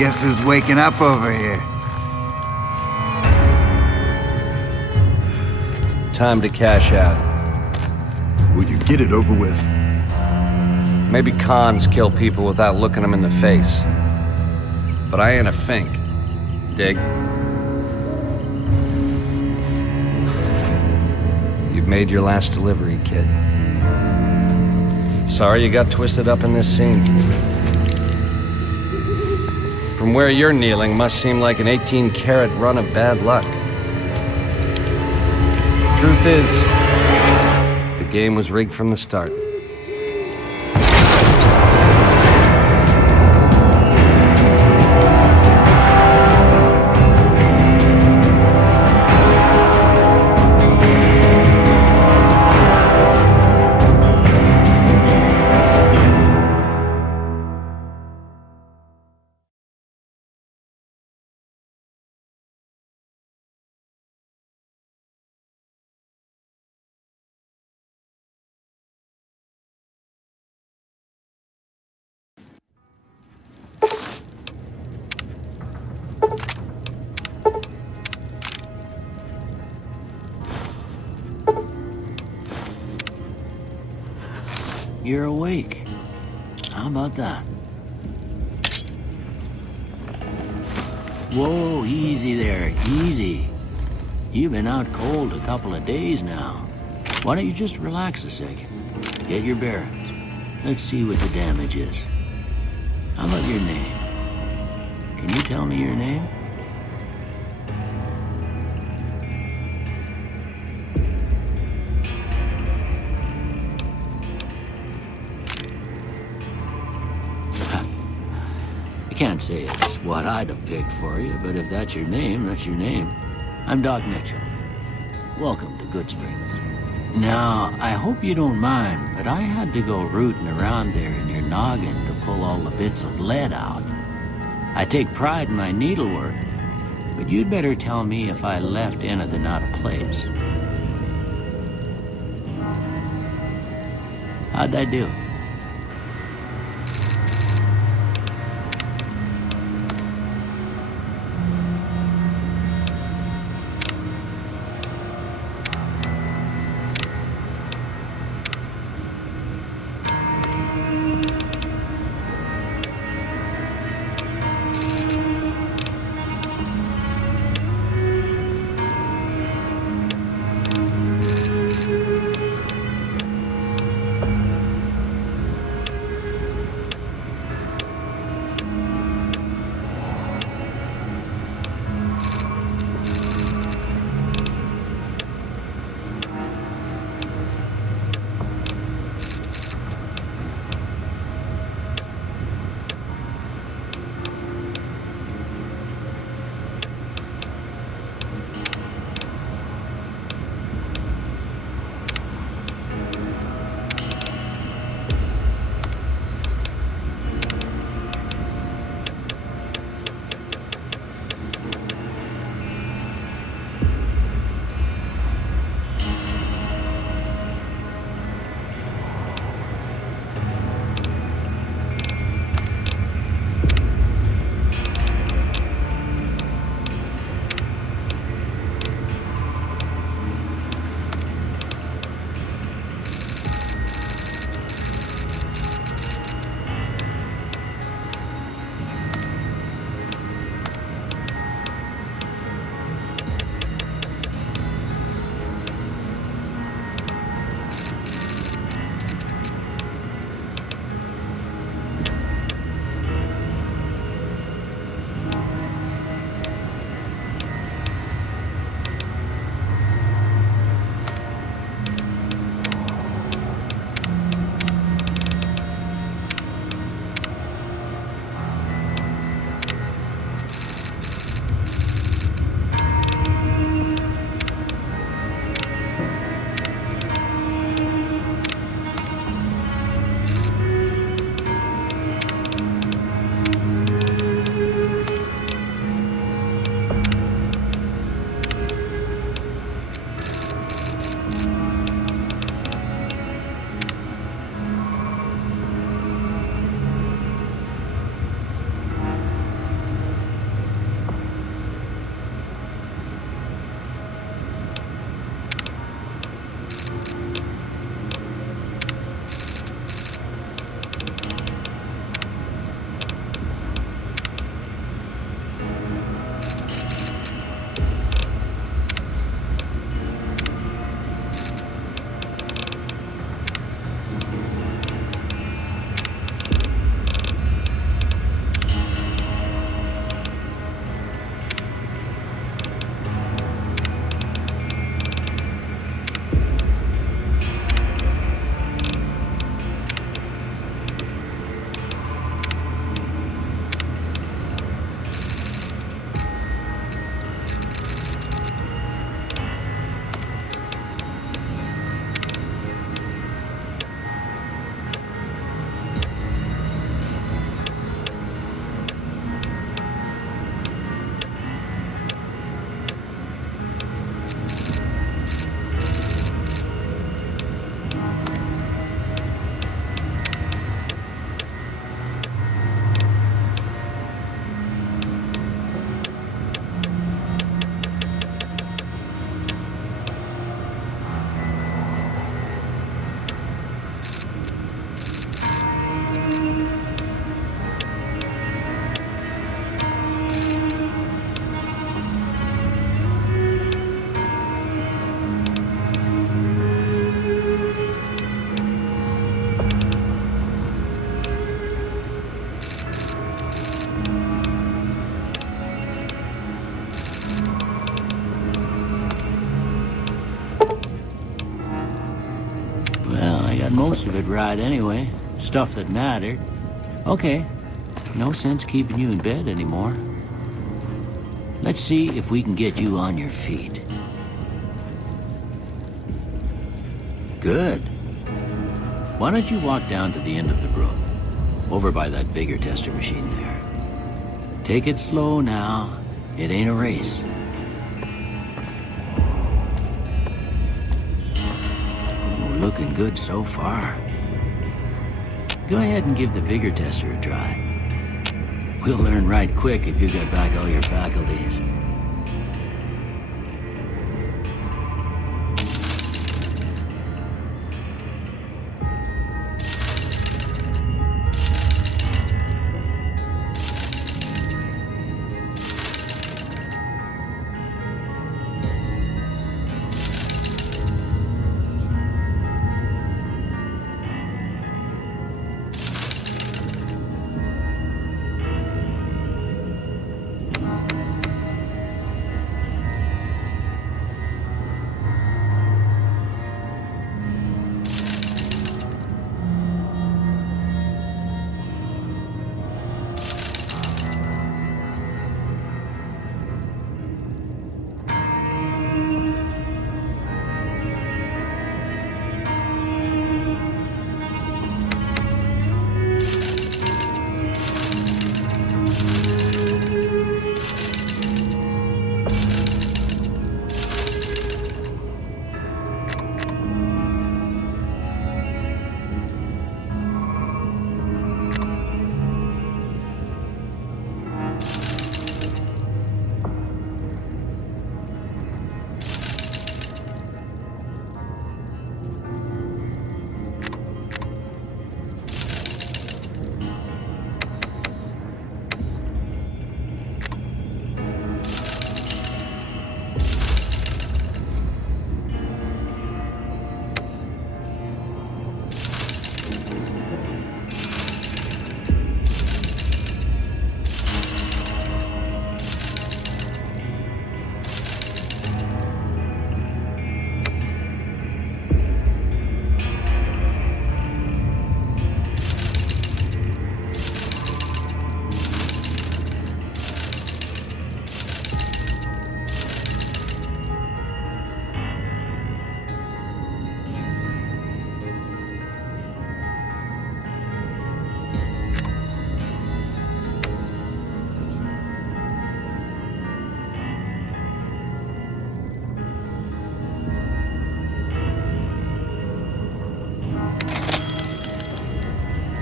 Guess who's waking up over here? Time to cash out. Will you get it over with? Maybe cons kill people without looking them in the face. But I ain't a fink. Dig? You've made your last delivery, kid. Sorry you got twisted up in this scene. From where you're kneeling must seem like an 18-carat run of bad luck. Truth is, the game was rigged from the start. You're awake. How about that? Whoa, easy there, easy. You've been out cold a couple of days now. Why don't you just relax a second? Get your bearings. Let's see what the damage is. How about your name? Can you tell me your name? Can't say it's what I'd have picked for you, but if that's your name, that's your name. I'm Doc Mitchell. Welcome to Good Springs. Now, I hope you don't mind, but I had to go rooting around there in your noggin to pull all the bits of lead out. I take pride in my needlework, but you'd better tell me if I left anything out of place. How'd I do? it right anyway. Stuff that mattered. Okay, no sense keeping you in bed anymore. Let's see if we can get you on your feet. Good. Why don't you walk down to the end of the room, over by that vigor tester machine there. Take it slow now. It ain't a race. Oh, looking good so far. Go ahead and give the vigor tester a try. We'll learn right quick if you get back all your faculties.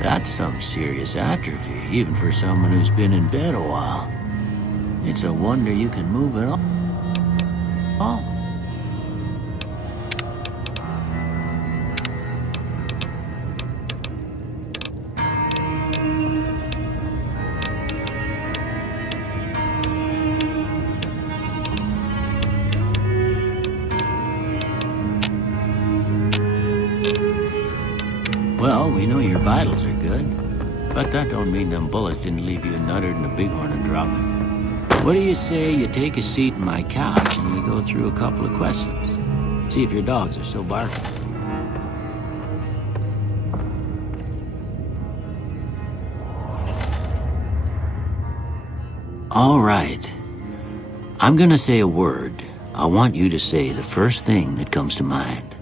That's some serious atrophy, even for someone who's been in bed a while. It's a wonder you can move at all. Well, we know your vitals are good, but that don't mean them bullets didn't leave you nuttered in the bighorn and drop it. What do you say you take a seat in my couch and we go through a couple of questions? See if your dogs are still barking. All right. I'm gonna say a word. I want you to say the first thing that comes to mind.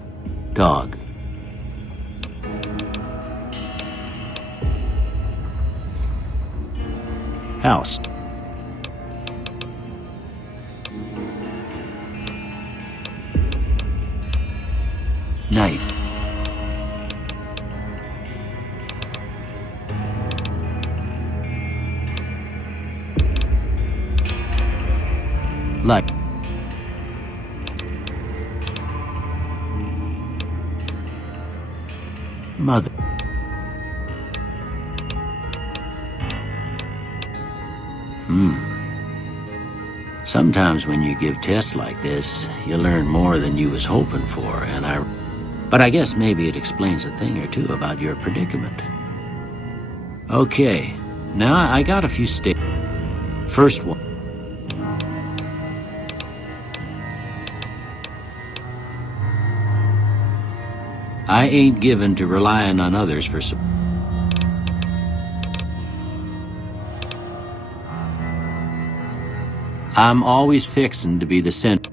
Dog. House. Night. Light. Mother. Sometimes when you give tests like this, you learn more than you was hoping for, but I guess maybe it explains a thing or two about your predicament. Okay, now I got a few First one. I ain't given to relying on others for support. I'm always fixin' to be the center.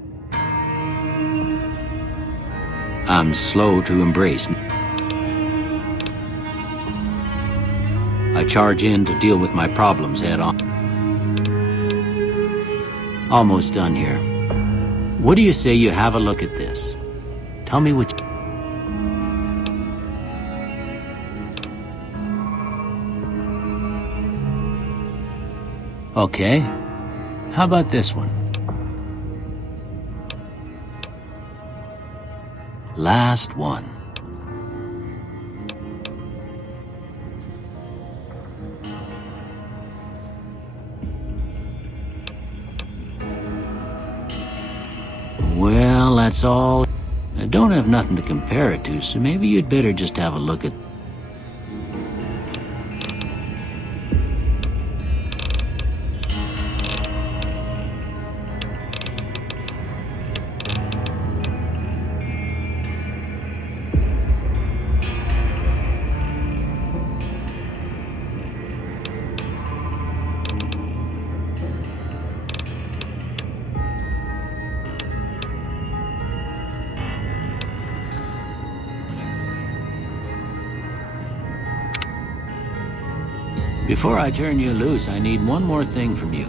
I'm slow to embrace. I charge in to deal with my problems head on. Almost done here. What do you say you have a look at this? Tell me what you... Okay. How about this one? Last one. Well, that's all. I don't have nothing to compare it to, so maybe you'd better just have a look at... Before I turn you loose, I need one more thing from you.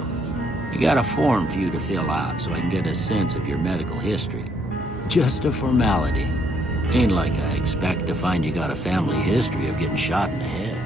I got a form for you to fill out so I can get a sense of your medical history. Just a formality. Ain't like I expect to find you got a family history of getting shot in the head.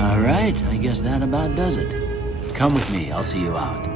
All right, I guess that about does it. Come with me, I'll see you out.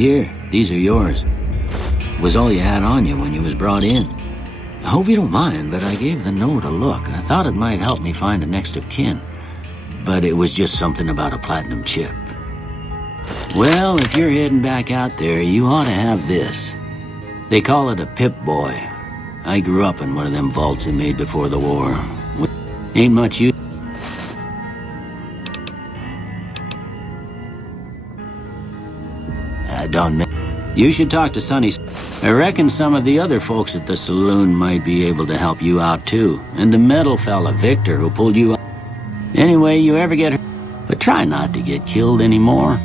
Here, these are yours. Was all you had on you when you was brought in. I hope you don't mind, but I gave the note a look. I thought it might help me find a next of kin. But it was just something about a platinum chip. Well, if you're heading back out there, you ought to have this. They call it a Pip-Boy. I grew up in one of them vaults they made before the war. Ain't much use. You should talk to Sonny. I reckon some of the other folks at the saloon might be able to help you out too. And the metal fella, Victor, who pulled you up. Anyway, you ever get hurt, but try not to get killed anymore.